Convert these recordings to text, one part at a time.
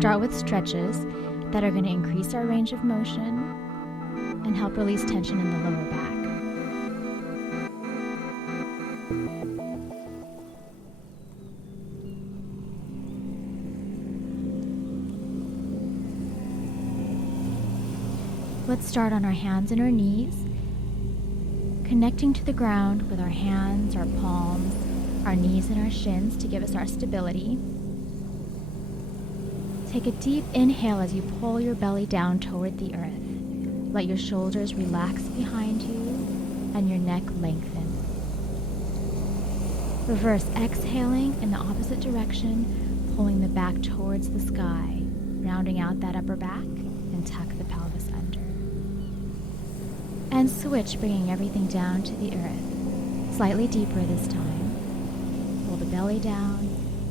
start with stretches that are going to increase our range of motion and help release tension in the lower back. Let's start on our hands and our knees, connecting to the ground with our hands, our palms, our knees and our shins to give us our stability. Take a deep inhale as you pull your belly down toward the earth. Let your shoulders relax behind you and your neck lengthen. Reverse exhaling in the opposite direction, pulling the back towards the sky, rounding out that upper back and tuck the pelvis under. And switch, bringing everything down to the earth. Slightly deeper this time. Pull the belly down,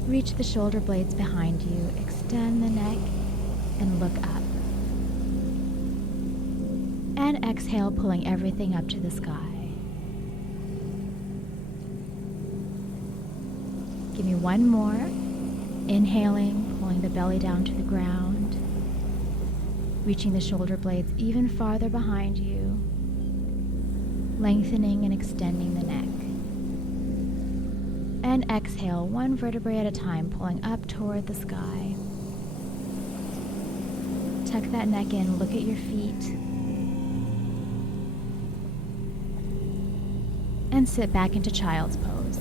reach the shoulder blades behind you, extend the neck, and look up. And exhale, pulling everything up to the sky. Give me one more. Inhaling, pulling the belly down to the ground, reaching the shoulder blades even farther behind you, lengthening and extending the neck. And exhale, one vertebrae at a time, pulling up toward the sky. Tuck that neck in, look at your feet. And sit back into child's pose.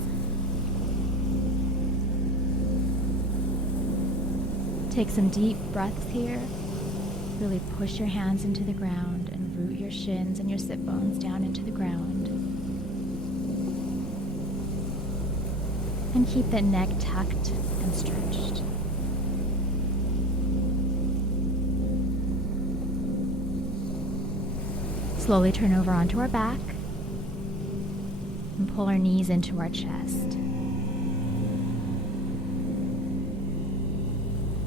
Take some deep breaths here. Really push your hands into the ground and root your shins and your sit bones down into the ground. And keep that neck tucked and stretched. Slowly turn over onto our back and pull our knees into our chest.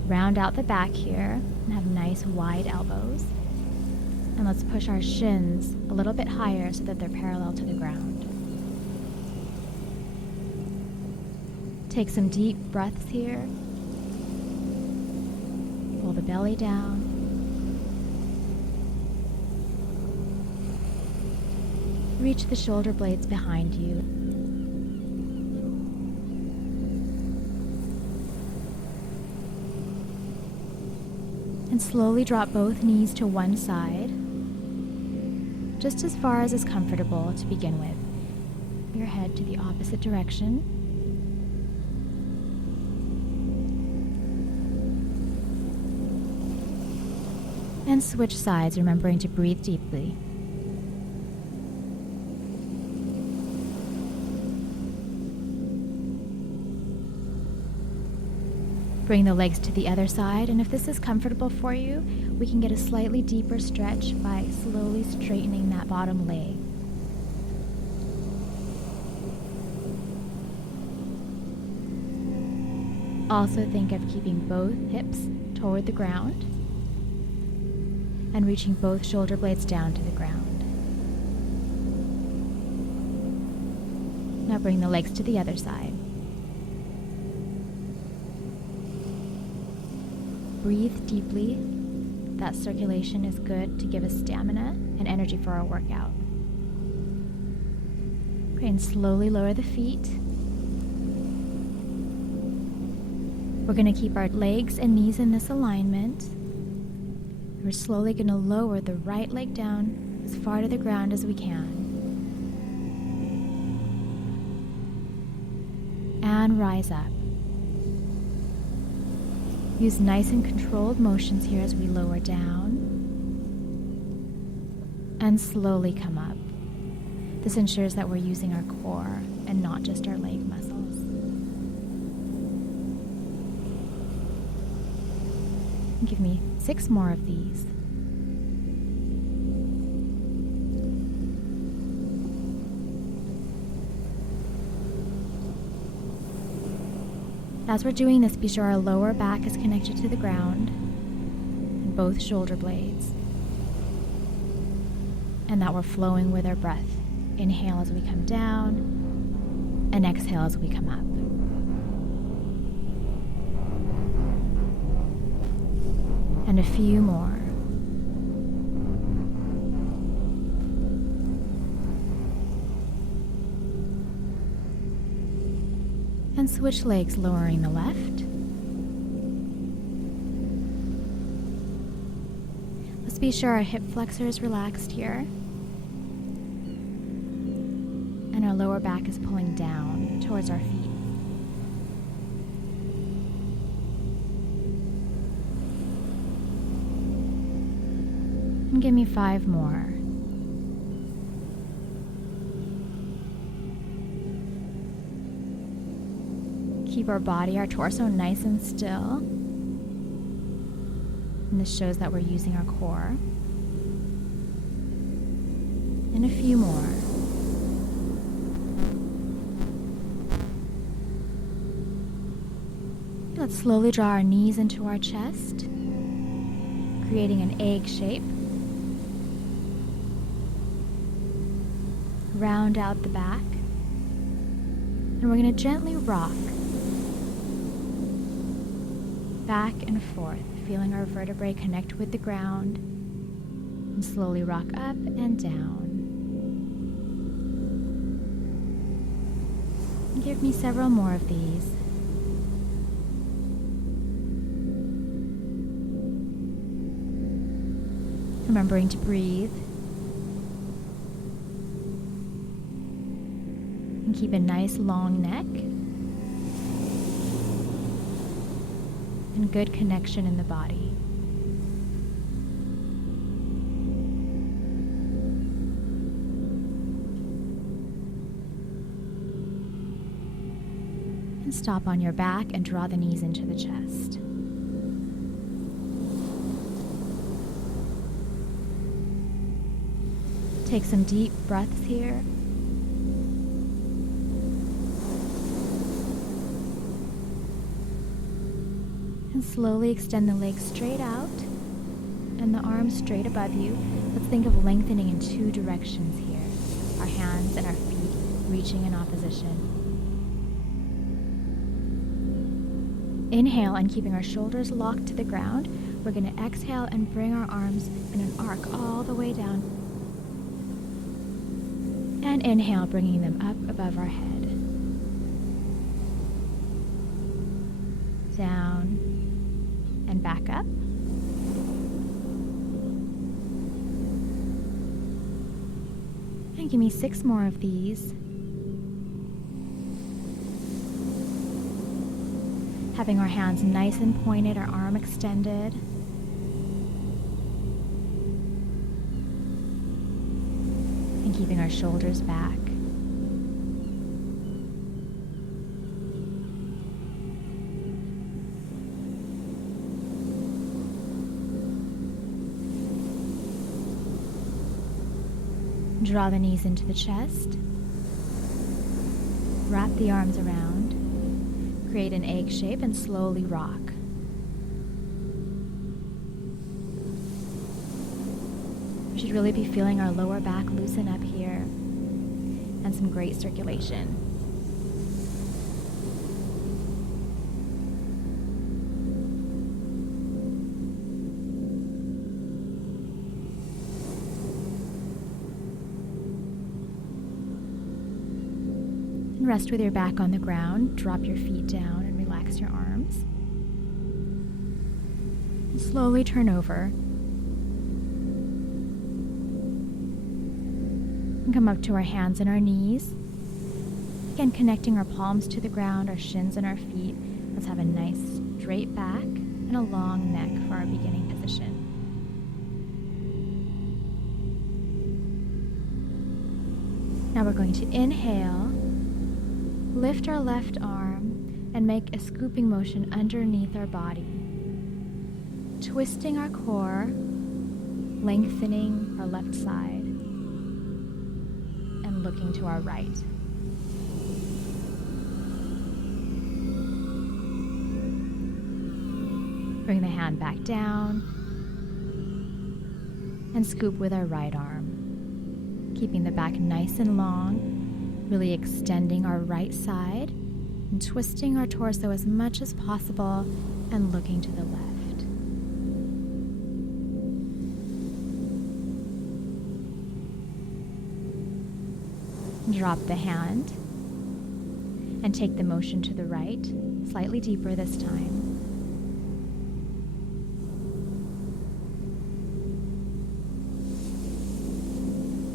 Round out the back here and have nice wide elbows. And let's push our shins a little bit higher so that they're parallel to the ground. Take some deep breaths here. Pull the belly down. Reach the shoulder blades behind you. And slowly drop both knees to one side, just as far as is comfortable to begin with. Your head to the opposite direction. And switch sides, remembering to breathe deeply. Bring the legs to the other side, and if this is comfortable for you, we can get a slightly deeper stretch by slowly straightening that bottom leg. Also think of keeping both hips toward the ground and reaching both shoulder blades down to the ground. Now bring the legs to the other side. Breathe deeply. That circulation is good to give us stamina and energy for our workout. Okay, and slowly lower the feet. We're going to keep our legs and knees in this alignment. We're slowly going to lower the right leg down as far to the ground as we can. And rise up. Use nice and controlled motions here as we lower down and slowly come up. This ensures that we're using our core and not just our leg muscles. Give me 6 more of these. As we're doing this, be sure our lower back is connected to the ground and both shoulder blades, and that we're flowing with our breath. Inhale as we come down and exhale as we come up. And a few more. And switch legs, lowering the left. Let's be sure our hip flexor is relaxed here. And our lower back is pulling down towards our feet. And give me 5 more. Keep our body, our torso nice and still. And this shows that we're using our core. And a few more. Let's slowly draw our knees into our chest, creating an egg shape. Round out the back. And we're going to gently rock back and forth, feeling our vertebrae connect with the ground, and slowly rock up and down. And give me several more of these. Remembering to breathe. And keep a nice long neck. And good connection in the body. And stop on your back and draw the knees into the chest. Take some deep breaths here. And slowly extend the legs straight out and the arms straight above you. Let's think of lengthening in 2 directions here. Our hands and our feet reaching in opposition. Inhale, and keeping our shoulders locked to the ground, we're going to exhale and bring our arms in an arc all the way down. And inhale, bringing them up above our head. Down and back up. And give me 6 more of these. Having our hands nice and pointed, our arm extended. And keeping our shoulders back. Draw the knees into the chest. Wrap the arms around. Create an egg shape and slowly rock. We should really be feeling our lower back loosen up here and some great circulation. And rest with your back on the ground. Drop your feet down and relax your arms. And slowly turn over. And come up to our hands and our knees. Again, connecting our palms to the ground, our shins and our feet. Let's have a nice straight back and a long neck for our beginning position. Now we're going to inhale. Lift our left arm and make a scooping motion underneath our body. Twisting our core, lengthening our left side, and looking to our right. Bring the hand back down and scoop with our right arm, keeping the back nice and long. Really extending our right side and twisting our torso as much as possible and looking to the left. Drop the hand and take the motion to the right, slightly deeper this time.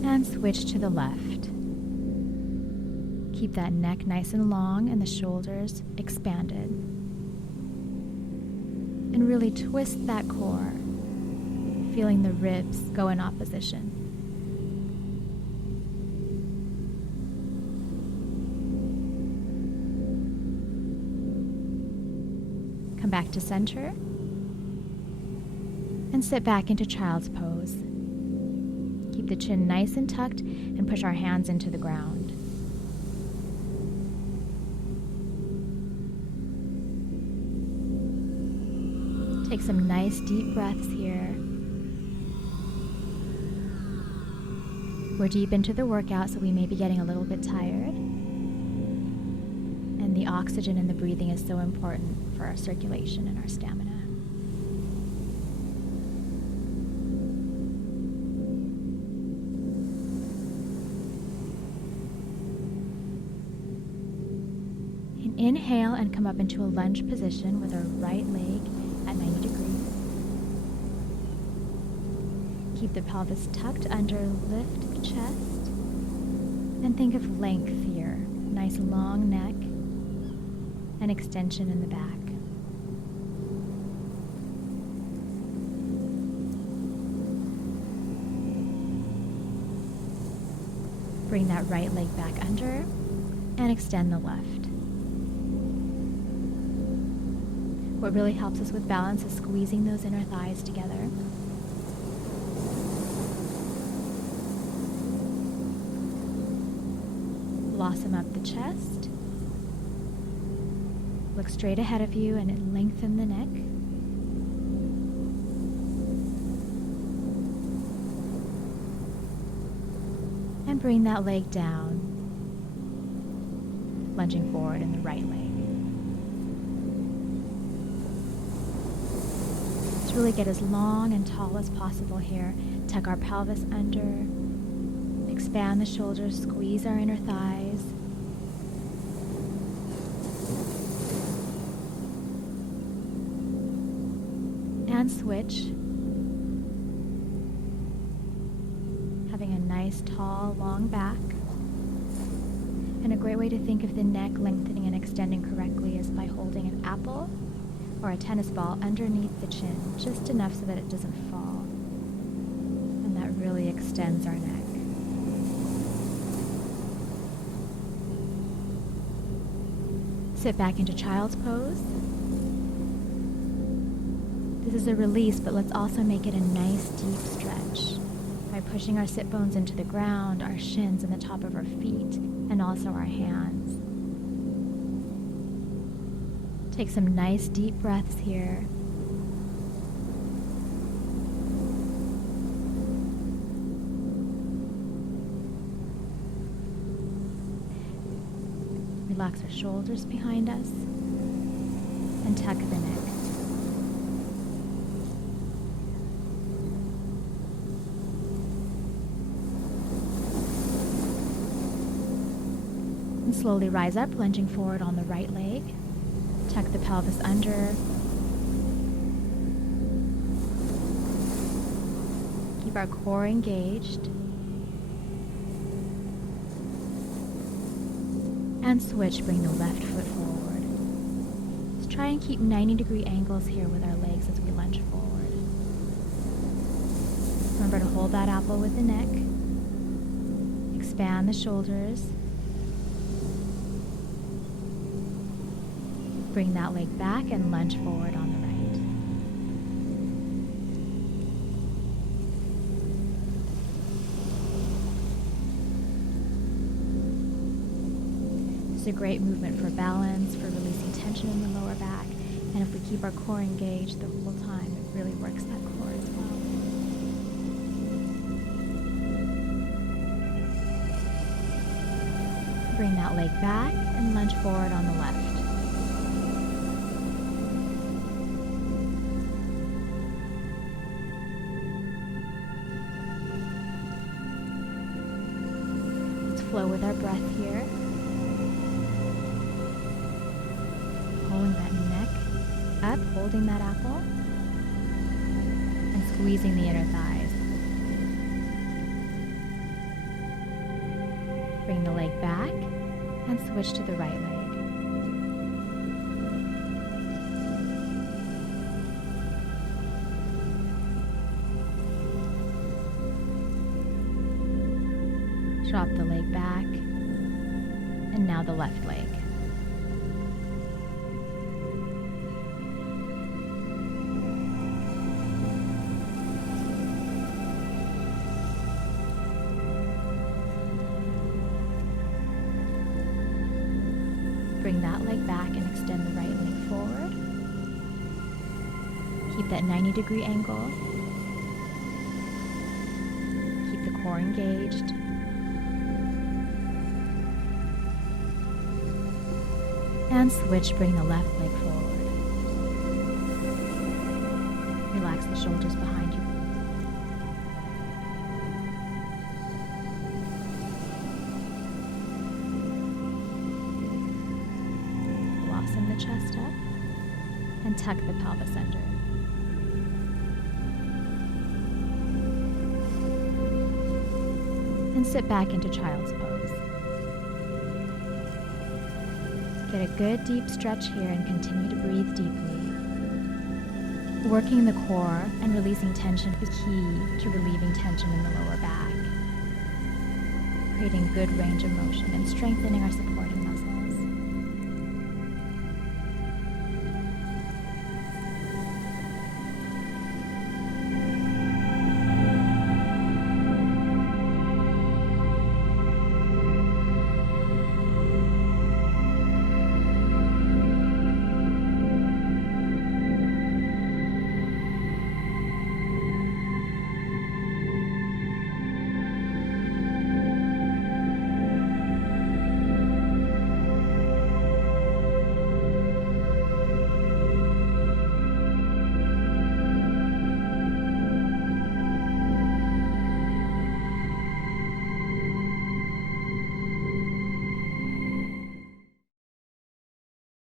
And switch to the left. Keep that neck nice and long and the shoulders expanded. And really twist that core, feeling the ribs go in opposition. Come back to center and sit back into child's pose. Keep the chin nice and tucked and push our hands into the ground. Take some nice deep breaths here. We're deep into the workout, so we may be getting a little bit tired. And the oxygen in the breathing is so important for our circulation and our stamina. Inhale and come up into a lunge position with our right leg at 90 degrees. Keep the pelvis tucked under, lift the chest, and think of length here. Nice long neck and extension in the back. Bring that right leg back under and extend the left. What really helps us with balance is squeezing those inner thighs together. Blossom up the chest. Look straight ahead of you and lengthen the neck. And bring that leg down, lunging forward in the right leg. Really get as long and tall as possible here. Tuck our pelvis under, expand the shoulders, squeeze our inner thighs. And switch. Having a nice, tall, long back. And a great way to think of the neck lengthening and extending correctly is by holding an apple or a tennis ball underneath the chin, just enough so that it doesn't fall. And that really extends our neck. Sit back into child's pose. This is a release, but let's also make it a nice deep stretch by pushing our sit bones into the ground, our shins and the top of our feet, and also our hands. Take some nice deep breaths here. Relax our shoulders behind us and tuck the neck. And slowly rise up, lunging forward on the right leg. Tuck the pelvis under. Keep our core engaged. And switch, bring the left foot forward. Let's try and keep 90-degree angles here with our legs as we lunge forward. Remember to hold that apple with the neck. Expand the shoulders. Bring that leg back and lunge forward on the right. This is a great movement for balance, for releasing tension in the lower back, and if we keep our core engaged the whole time, it really works that core as well. Bring that leg back and lunge forward on the left. flow with our breath here. Pulling that neck up, holding that apple, and squeezing the inner thighs. Bring the leg back and switch to the right leg. Drop the leg back, and now the left leg. Bring that leg back and extend the right leg forward. Keep that 90-degree angle. Keep the core engaged. And switch, bring the left leg forward. Relax the shoulders behind you. Blossom the chest up and tuck the pelvis under. And sit back into child's pose. Get a good deep stretch here and continue to breathe deeply. Working the core and releasing tension is key to relieving tension in the lower back, creating good range of motion and strengthening our support